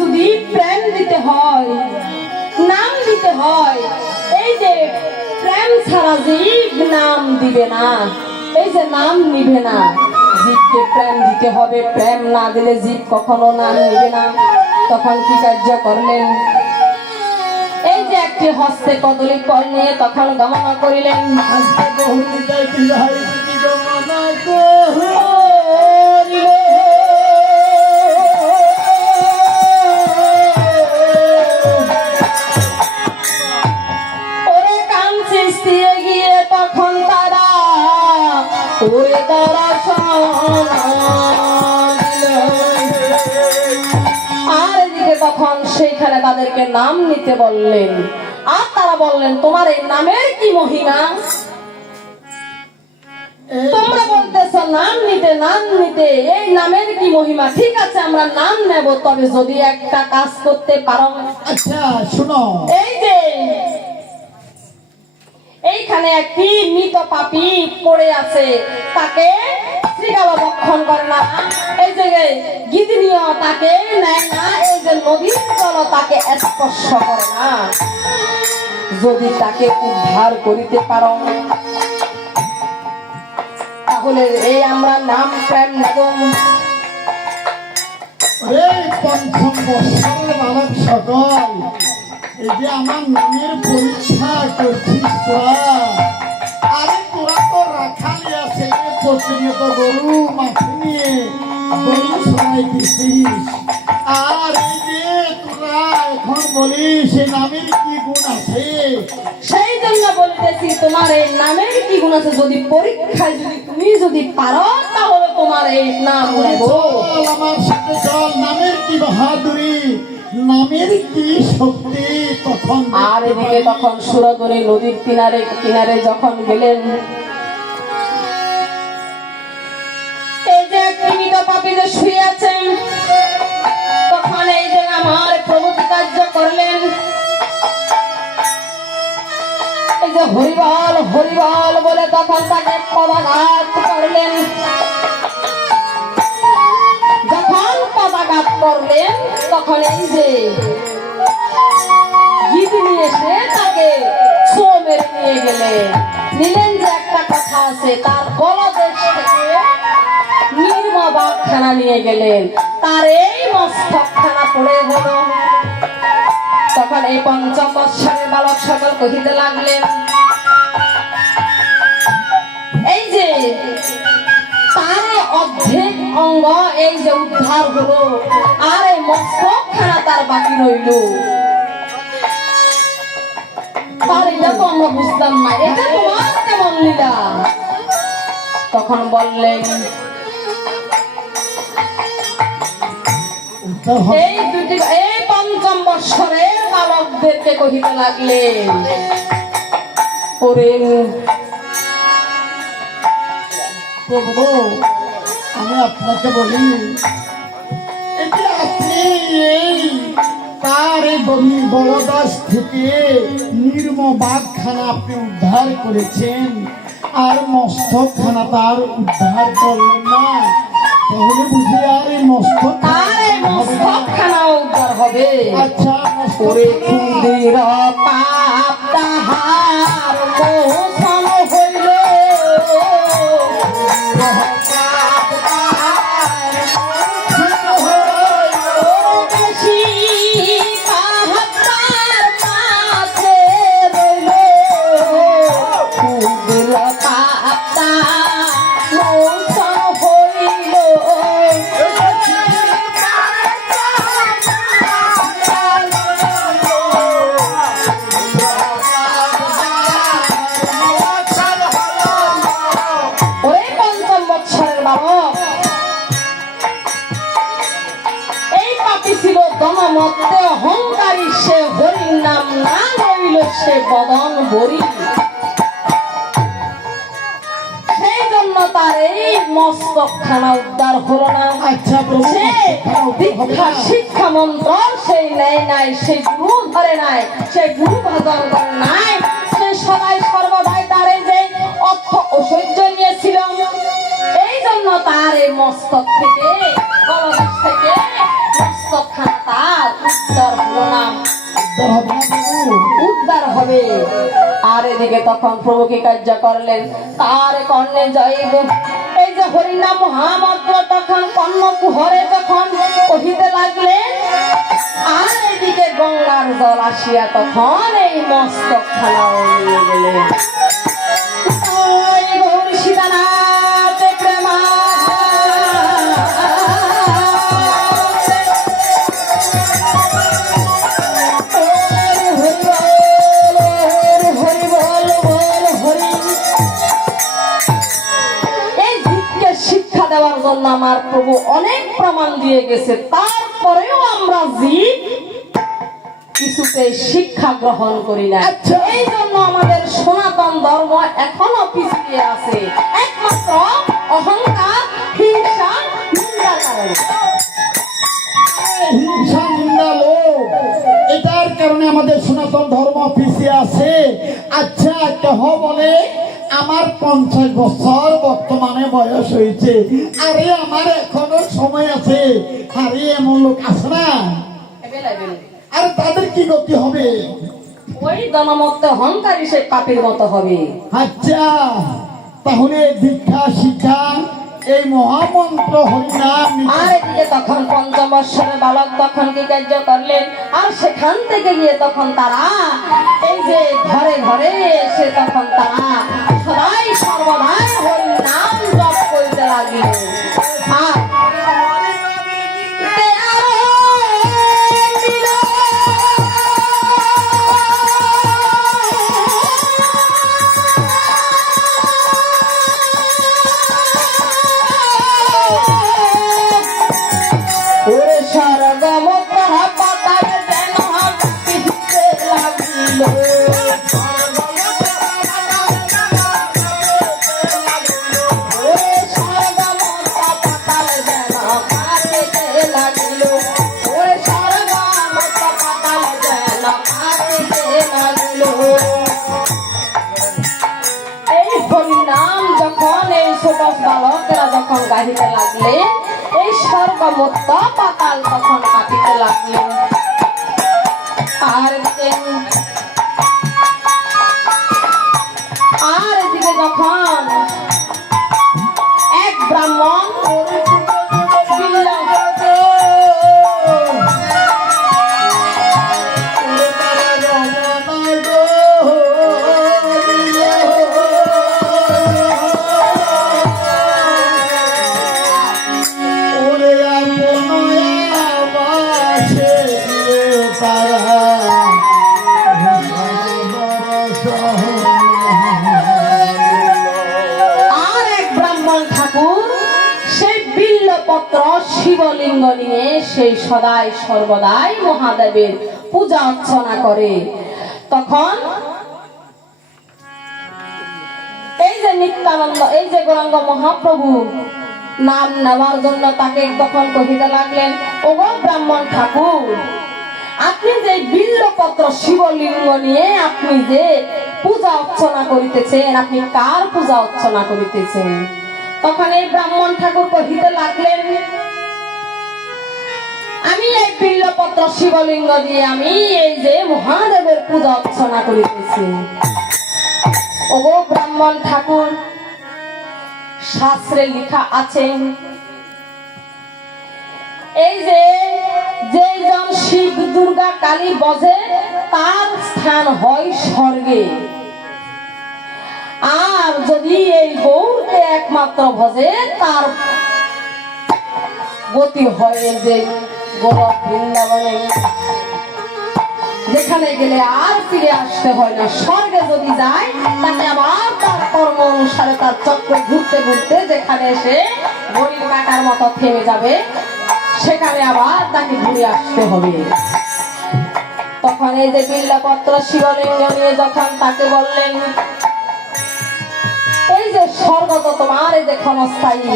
যদি প্রেম দিতে হয়, নাম দিতে হয়, এই যে প্রেম ছাড়া জীব নাম দিবে না, এই যে নাম নিবে না, জীবকে প্রেম দিতে হবে। প্রেম না দিলে জীব কখনো নাম নিবে না। তখন কি কার্য করলেন? এই যে একটি হস্তে কদলী ফল নিয়ে তখন গমনা করিলেন। ওরে কাঞ্চি স্থিরে গিয়ে তখন তারা ওরে তারা আর এদিকে তখন সেইখানে তাদেরকে নাম নিতে বললেন। আর তারা বললেন, তোমার এই নামের কি মহিমা? তোমরা বলতেছো নাম নিতে, নাম নিতে, এই নামের কি মহিমা? ঠিক আছে, আমরা নাম নেব, তবে যদি একটা কাজ করতে পারো। আচ্ছা শুনো, এই যে এইখানে একটি মৃত পাপী পড়ে আছে, তাকে শ্রীকাল ভক্ষণ করে না, এই যে গিদিনীয় তাকে নেয় না, এই যে নদীর জল তাকে স্পর্শ করে না, যদি তাকে উদ্ধার করিতে পারো তাহলে এই আমরা নাম প্রেম নেব। পঞ্চম বৎসরের বালক সকল, এই যে আমার নামের পরীক্ষা করছিস তোরা, আরে তোরা তো রাখালি আছে, প্রতিনিয়ত গরু মাঠে নিয়ে গরু সবাই দিছিস, আর এই যে তোরা এখন বলিস সে নামের কি গুণ আছে? সেই জন্য বলতেছি, তোমার এই নামের কি গুণ আছে, যদি পরীক্ষায় যদি তুমি যদি পারো তাহলে তোমার এই নাম নেব। আমার সাথে চল, নামের কি বাহাদুরি, নামের কি শক্তি। তখন আর এদিকে তখন সুরধনী নদীর কিনারে কিনারে যখন গেলেন, এই যে মৃত পাপী যে শুয়ে আছেন, তখন এই যে আমার প্রভু কার্য করলেন, এই যে হরিবল হরিবল বলে তখন তাকে পদাঘাত করলেন। যখন পদাঘাত করলেন তখন এই যে গিদিনী এসে তাকে ছো মেরে নিয়ে গেলেন। নিলেন যে একটা কথা আছে, তার গলদেশ থেকে নির্মা বাগখানা নিয়ে গেলেন, তার এই মস্তকখানা পড়ে হল। তখন এই পঞ্চম বৎসরের বালক সকল কহিতে লাগলেন, এই যে তার অর্ধেক অঙ্গ এই যে উদ্ধার হলো, আর এই মস্তকখানা তার বাকি রইল, তার এটা তো আমরা বুঝলাম না, এটা তোমার কেমন লীলা? তখন বললেন, এই দুটি এই পঞ্চম বৎসরের বালকদেরকে কহিতে লাগলেন, ওরে প্রভু, আমি আপনাকে বলি, এটি আপনি এই তার এই বলদাস থেকে নির্ম বাঘখানা আপনি উদ্ধার করেছেন, আর মস্তকখানা তার উদ্ধার করলেন না, তাহলে বুঝি আর এই মস্তকখানা উদ্ধার হবে? আচ্ছা, ওরে কুন্দির পাপ তাহার মোচন হইল, বেশি পাপ তার মাঝে রইল, কুন্দির পাপ তার মোচন হইল। মতে অহংকারী, সে হরির নাম না লইল সে বদন ভরি, সেই জন্য তার এই মস্তকখানা উদ্ধার হলো না। আচ্ছা, সে দীক্ষা শিক্ষা মন্ত্র সেই নেয় নাই, সেই গুরু ধরে নাই, সেই গুরু ভজন করে নাই, সে সবাই সর্বদাই তার এই যে অর্থ ঐশ্বর্য নিয়েছিল, এই জন্য তার এই মস্তক থেকে গলদেশ থেকে মস্তকখানা তার উদ্ধার হলো না, উদ্ধার হবে না প্রভু? উদ্ধার হবে। আর এদিকে তখন প্রভু কি কার্য করলেন, তার কর্ণে যাইব এই যে হরিনাম মহামন্ত্র তখন কর্ণ কুহরে যখন কহিতে লাগলেন, আর এদিকে গঙ্গার জল আসিয়া তখন এই মস্তক খানা নিয়ে গেলেন। ওই গৌর সীতানাথ প্রেমা দেওয়ার জন্য আমার প্রভু অনেক প্রমাণ দিয়ে গেছে, তারপরেও আমরা জীব কিছুতে শিক্ষা গ্রহণ করি না। এই জন্য আমাদের সনাতন ধর্ম এখনো পিছিয়ে আছে, একমাত্র অহংকার, হিংসা, নিন্দার কারণে। হিংসা, নিন্দা, লোভ, এটার কারণে আমাদের সনাতন ধর্ম পিছিয়ে আছে। আচ্ছা, কেহ বলে আমার 50 বছর বর্তমানে বয়স হয়েছে, আরে আমার এখনো সময় আছে। আরে এমন লোক আছে না, আর তাদের কি গতি হবে? ওই জনমত অহংকারী সে পাপের মতো হবে। আচ্ছা, তাহলে দীক্ষা শিক্ষা এই মহামন্ত্র হরিনাম। আর এদিকে তখন 5 বৎসরের বালক তখন কি কার্য করলেন, আর সেখান থেকে গিয়ে তখন তারা এই যে ঘরে ঘরে এসে তখন তারা সদাই সর্বদাই হরিনাম জপ করতে লাগলেন। আর বালকেরা যখন গাহিতে লাগলে এই স্বর্গমুক্ত পাতাল তখন কাঁপিতে লাগলেন। আর এদিকে যখন এক ব্রাহ্মণ শিবলিঙ্গ নিয়ে সেই সদাই সর্বদাই মহাদেবের পূজা অর্চনা করে। তখন এই যে নিত্যানন্দ, এই যে গৌরাঙ্গ মহাপ্রভু নাম নেওয়ার জন্য তাকে তখন কহিতে লাগলেন, ওগো ব্রাহ্মণ ঠাকুর, আপনি যে বিল্লপত্র শিবলিঙ্গ নিয়ে আপনি যে পূজা অর্চনা করিতেছেন, আপনি কার পূজা অর্চনা করিতেছেন? তখন এই ব্রাহ্মণ ঠাকুর কহিতে লাগলেন, আমি এই বিল্লপত্র শিবলিঙ্গ দিয়ে আমি এই যে মহাদেবের পূজা অর্চনা করিতেছি। ওগো ব্রাহ্মণ ঠাকুর, শাস্ত্রে লেখা আছে এই যে যেজন শিব দুর্গা কালী বজে তার স্থান হয় স্বর্গে, আর যদি এই গৌরকে একমাত্র ভজে তার গতি হয় যে গোলক বৃন্দাবনে, যেখানে গেলে আর ফিরে আসতে হয় না। স্বর্গে যদি যায় তাকে আবার তার কর্ম অনুসারে তার চক্র ঘুরতে ঘুরতে যেখানে এসে ঘড়ির কাঁটার মতো থেমে যাবে, সেখানে আবার তাকে ঘুরে আসতে হবে। তখন এই যে বিল্লপত্র শিবলিঙ্গ নিয়ে যখন তাকে বললেন, এই যে স্বর্গ তো তোমার এই যে ক্ষণস্থায়ী,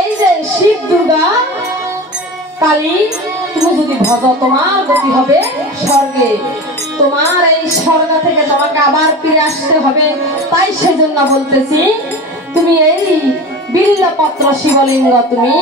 এই যে শিব দুর্গা কালী তুমি যদি ভজ তোমার গতি হবে স্বর্গে, তোমার এই স্বর্গ থেকে তোমাকে আবার ফিরে আসতে হবে। তাই সেজন্য বলতেছি তুমি এই বিল্লপত্র পত্র শিবলিঙ্গ তুমি